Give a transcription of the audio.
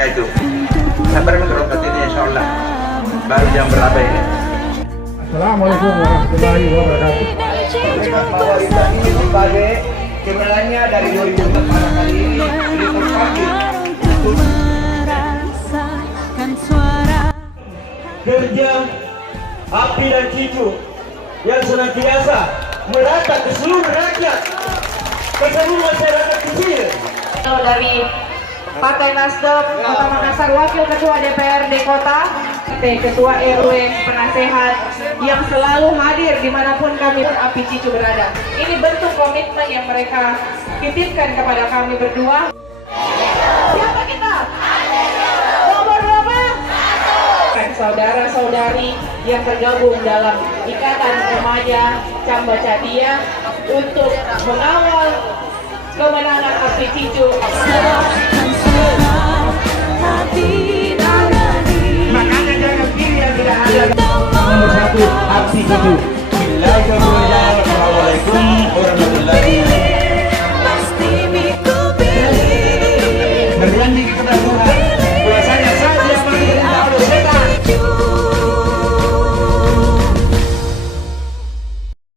Itu sabar mengerobat ini insya Allah baru jam berapa ini. Assalamualaikum warahmatullahi wabarakatuh. Bahwa kita ini sebagai kebenarannya dari 2004 pada kali ini kerja api dan cicu yang senantiasa merata ke seluruh rakyat, ke seluruh masyarakat kecil. Dari Partai Nasdem Kota Makassar, Wakil Ketua DPRD Kota, Ketua RW, penasehat yang selalu hadir dimanapun kami api cicu berada. Ini bentuk komitmen yang mereka titipkan kepada kami berdua. Siapa kita? Nomor berapa? Saudara-saudari yang tergabung dalam Ikatan Remaja Camba Cadia untuk mengawal kemenangan api cicu. makanya jangan pilih yang tidak ada. Nomor 1 api cicu. Assalamualaikum warahmatullahi wabarakatuh.